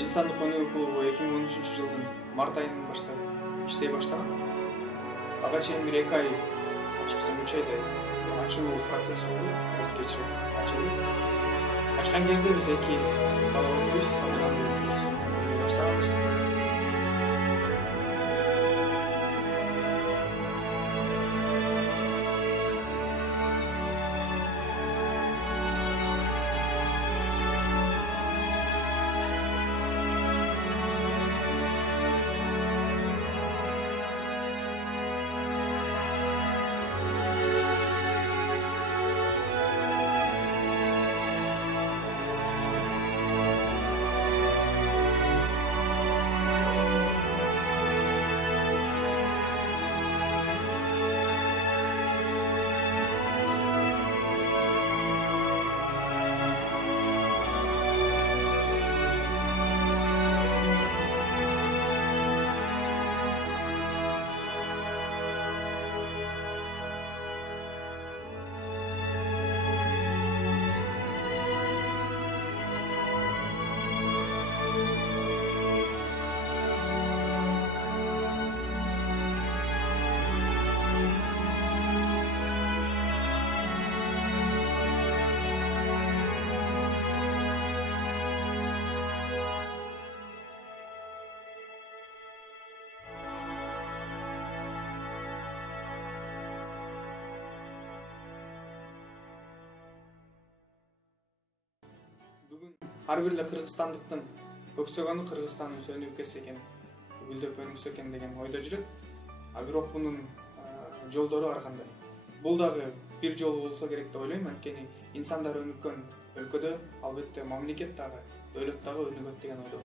Инсандык өнөг клубу 2013-жылдын март айынан баштап иштей баштаган. Ага чейин бир 2 ай, ачыпсам 3 айдай ачуу процесс болду. Биз кечирим ачылды. Ачкан кезде биз 2 бала болдубуз, андан баштаганбыз. Бүгүн ар бир эле кыргызстандыктын көксөгөнү Кыргызстандын сөнүп кетсе экен, гүлдөп өнүксө экен деген ойдо жүрөт. А бирок мунун жолдору ар кандай. Бул дагы бир жолу болсо керек деп ойлойм, анткени инсандар өнүккөн өлкөдө албетте мамлекет дагы, дөлөт дагы өнүгөт деген ойдо.